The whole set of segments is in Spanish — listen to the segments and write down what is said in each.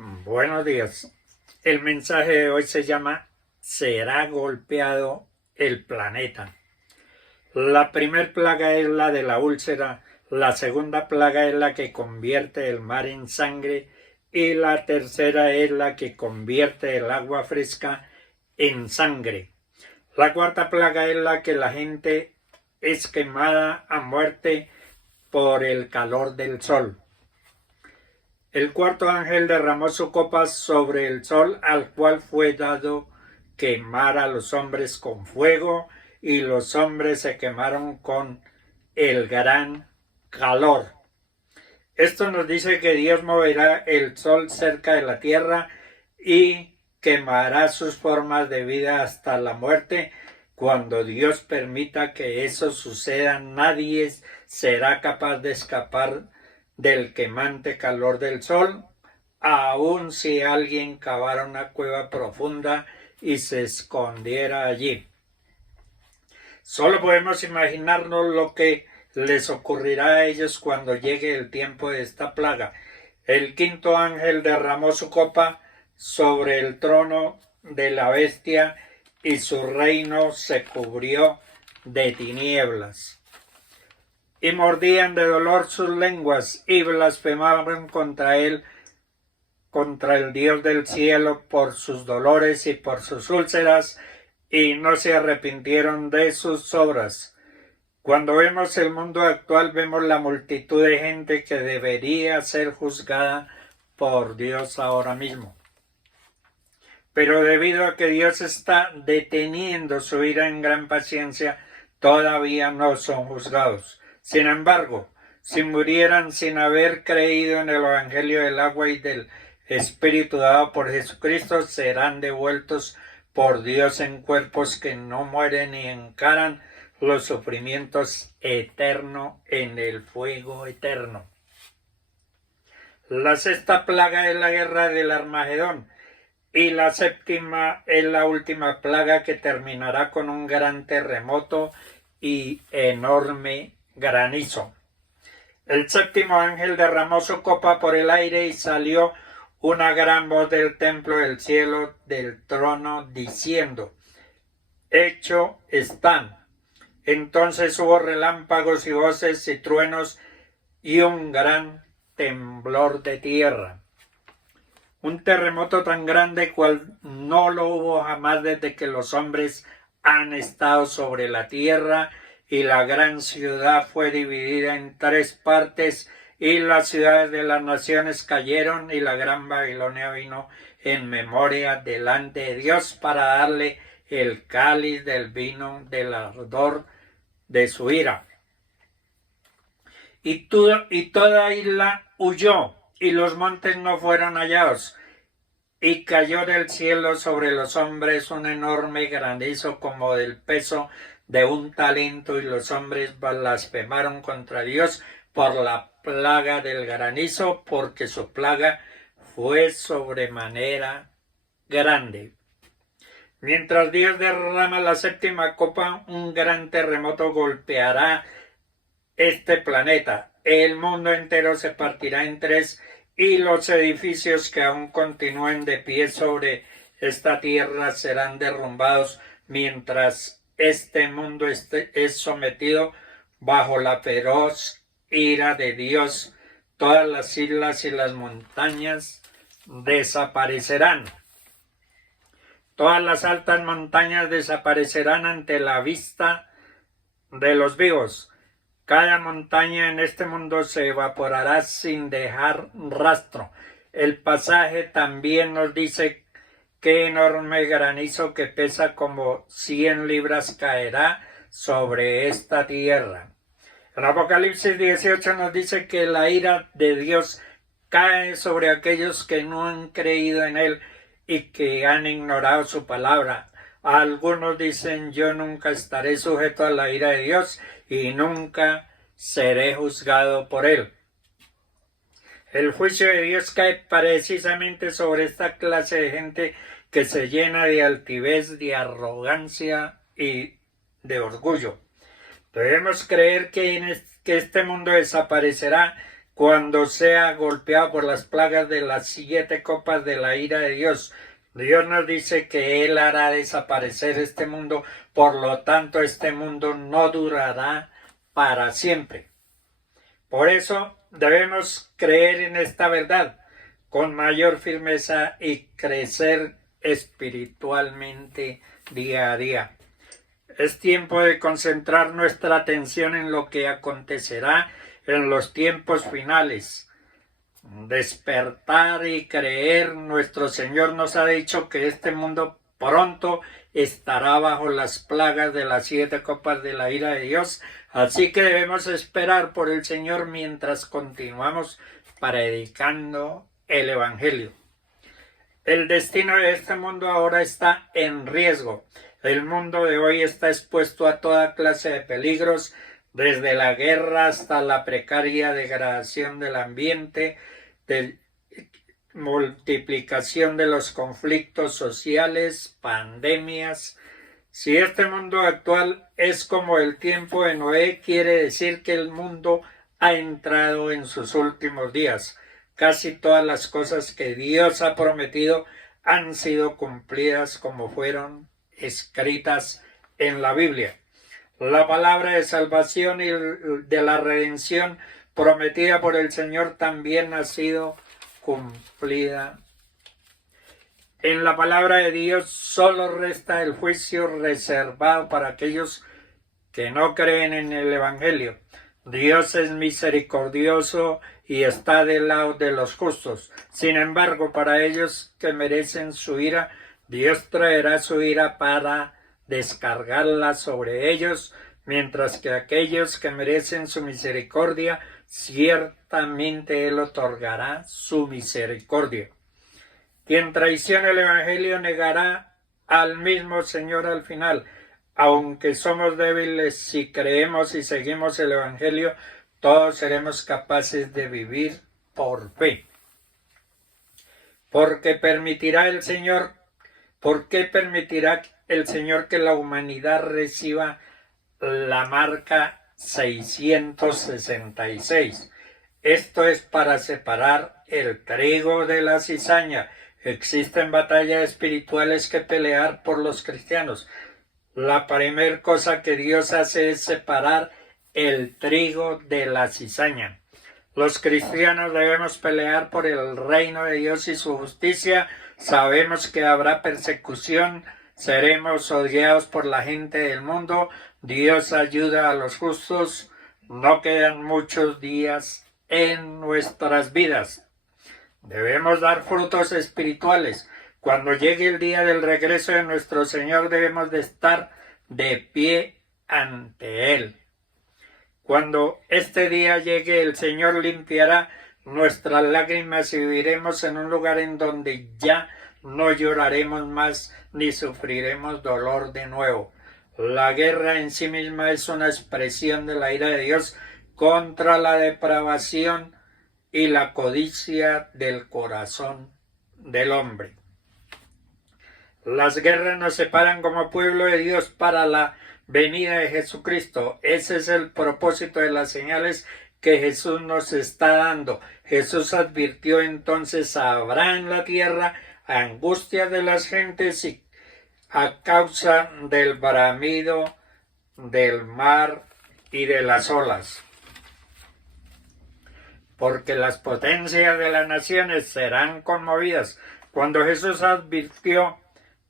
Buenos días. El mensaje de hoy se llama ¿Será golpeado el planeta? La primer plaga es la de la úlcera, la segunda plaga es la que convierte el mar en sangre y la tercera es la que convierte el agua fresca en sangre. La cuarta plaga es la que la gente es quemada a muerte por el calor del sol. El cuarto ángel derramó su copa sobre el sol, al cual fue dado quemar a los hombres con fuego, y los hombres se quemaron con el gran calor. Esto nos dice que Dios moverá el sol cerca de la tierra y quemará sus formas de vida hasta la muerte. Cuando Dios permita que eso suceda, nadie será capaz de escapar del quemante calor del sol, aun si alguien cavara una cueva profunda y se escondiera allí. Solo podemos imaginarnos lo que les ocurrirá a ellos cuando llegue el tiempo de esta plaga. El quinto ángel derramó su copa sobre el trono de la bestia y su reino se cubrió de tinieblas. Y mordían de dolor sus lenguas y blasfemaban contra él, contra el Dios del cielo, por sus dolores y por sus úlceras, y no se arrepintieron de sus obras. Cuando vemos el mundo actual, vemos la multitud de gente que debería ser juzgada por Dios ahora mismo. Pero debido a que Dios está deteniendo su ira en gran paciencia, todavía no son juzgados. Sin embargo, si murieran sin haber creído en el Evangelio del agua y del Espíritu dado por Jesucristo, serán devueltos por Dios en cuerpos que no mueren y encaran los sufrimientos eternos en el fuego eterno. La sexta plaga es la guerra del Armagedón, y la séptima es la última plaga, que terminará con un gran terremoto y enorme granizo. El séptimo ángel derramó su copa por el aire y salió una gran voz del templo del cielo, del trono, diciendo: hecho está. Entonces hubo relámpagos y voces y truenos y un gran temblor de tierra. Un terremoto tan grande cual no lo hubo jamás desde que los hombres han estado sobre la tierra, y la gran ciudad fue dividida en 3 partes, y las ciudades de las naciones cayeron, y la gran Babilonia vino en memoria delante de Dios para darle el cáliz del vino del ardor de su ira. Y toda isla huyó, y los montes no fueron hallados. Y cayó del cielo sobre los hombres un enorme granizo como del peso de un talento, y los hombres blasfemaron contra Dios por la plaga del granizo, porque su plaga fue sobremanera grande. Mientras Dios derrama la séptima copa, un gran terremoto golpeará este planeta. El mundo entero se partirá en 3, y los edificios que aún continúen de pie sobre esta tierra serán derrumbados, mientras este mundo es sometido bajo la feroz ira de Dios. Todas las islas y las montañas desaparecerán. Todas las altas montañas desaparecerán ante la vista de los vivos. Cada montaña en este mundo se evaporará sin dejar rastro. El pasaje también nos dice qué enorme granizo, que pesa como 100 libras, caerá sobre esta tierra. En Apocalipsis 18 nos dice que la ira de Dios cae sobre aquellos que no han creído en Él y que han ignorado su palabra. Algunos dicen: yo nunca estaré sujeto a la ira de Dios y nunca seré juzgado por él. El juicio de Dios cae precisamente sobre esta clase de gente que se llena de altivez, de arrogancia y de orgullo. Debemos creer que este mundo desaparecerá cuando sea golpeado por las plagas de las 7 copas de la ira de Dios. Dios nos dice que Él hará desaparecer este mundo, por lo tanto este mundo no durará para siempre. Por eso debemos creer en esta verdad con mayor firmeza y crecer espiritualmente día a día. Es tiempo de concentrar nuestra atención en lo que acontecerá en los tiempos finales. Despertar y creer. Nuestro Señor nos ha dicho que este mundo pronto estará bajo las plagas de las 7 copas de la ira de Dios. Así que debemos esperar por el Señor mientras continuamos predicando el Evangelio. El destino de este mundo ahora está en riesgo. El mundo de hoy está expuesto a toda clase de peligros, desde la guerra hasta la precaria degradación del ambiente, de multiplicación de los conflictos sociales, pandemias. Si este mundo actual es como el tiempo de Noé, quiere decir que el mundo ha entrado en sus últimos días. Casi todas las cosas que Dios ha prometido han sido cumplidas como fueron escritas en la Biblia. La palabra de salvación y de la redención prometida por el Señor también ha sido cumplida. En la palabra de Dios solo resta el juicio reservado para aquellos que no creen en el Evangelio. Dios es misericordioso y está del lado de los justos. Sin embargo, para ellos que merecen su ira, Dios traerá su ira para descargarla sobre ellos, mientras que aquellos que merecen su misericordia, ciertamente Él otorgará su misericordia. Quien traicione el Evangelio negará al mismo Señor al final. Aunque somos débiles, si creemos y seguimos el Evangelio, todos seremos capaces de vivir por fe. ¿Por qué permitirá el Señor que la humanidad reciba la marca 666? Esto es para separar el trigo de la cizaña. Existen batallas espirituales que pelear por los cristianos. La primera cosa que Dios hace es separar el trigo de la cizaña. Los cristianos debemos pelear por el reino de Dios y su justicia. Sabemos que habrá persecución, seremos odiados por la gente del mundo. Dios ayuda a los justos. No quedan muchos días en nuestras vidas. Debemos dar frutos espirituales. Cuando llegue el día del regreso de nuestro Señor, debemos de estar de pie ante Él. Cuando este día llegue, el Señor limpiará nuestras lágrimas y viviremos en un lugar en donde ya no lloraremos más ni sufriremos dolor de nuevo. La guerra en sí misma es una expresión de la ira de Dios contra la depravación y la codicia del corazón del hombre. Las guerras nos separan como pueblo de Dios para la venida de Jesucristo. Ese es el propósito de las señales que Jesús nos está dando. Jesús advirtió entonces: habrá en la tierra angustia de las gentes y a causa del bramido del mar y de las olas, porque las potencias de las naciones serán conmovidas. Cuando Jesús advirtió,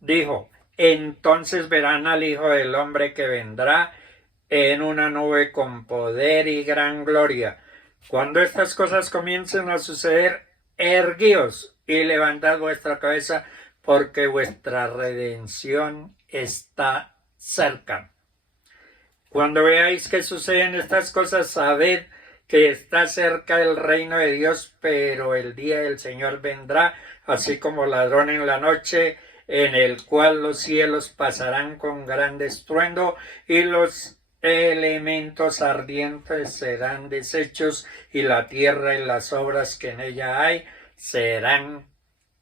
dijo: entonces verán al Hijo del Hombre que vendrá en una nube con poder y gran gloria. Cuando estas cosas comiencen a suceder, erguíos y levantad vuestra cabeza, porque vuestra redención está cerca. Cuando veáis que suceden estas cosas, sabed que está cerca el reino de Dios, pero el día del Señor vendrá, así como ladrón en la noche, en el cual los cielos pasarán con gran estruendo y los elementos ardientes serán deshechos y la tierra y las obras que en ella hay serán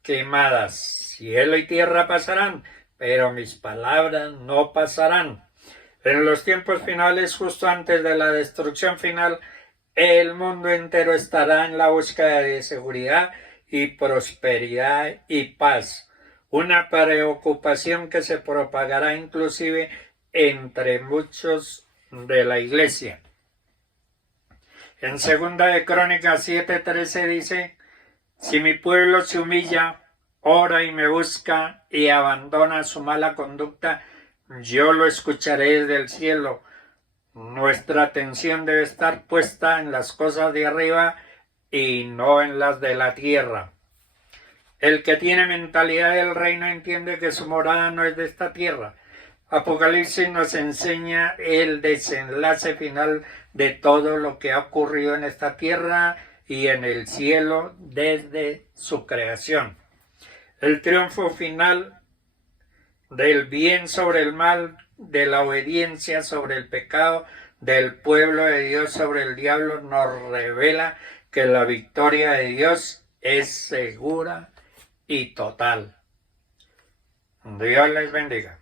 quemadas. Cielo y tierra pasarán, pero mis palabras no pasarán. En los tiempos finales, justo antes de la destrucción final, el mundo entero estará en la búsqueda de seguridad y prosperidad y paz. Una preocupación que se propagará inclusive entre muchos de la iglesia. En 2 de Crónicas 7:13 dice: si mi pueblo se humilla, ora y me busca y abandona su mala conducta, yo lo escucharé desde el cielo. Nuestra atención debe estar puesta en las cosas de arriba y no en las de la tierra. El que tiene mentalidad del reino entiende que su morada no es de esta tierra. Apocalipsis nos enseña el desenlace final de todo lo que ha ocurrido en esta tierra y en el cielo desde su creación. El triunfo final del bien sobre el mal, de la obediencia sobre el pecado, del pueblo de Dios sobre el diablo, nos revela que la victoria de Dios es segura y total. Dios les bendiga.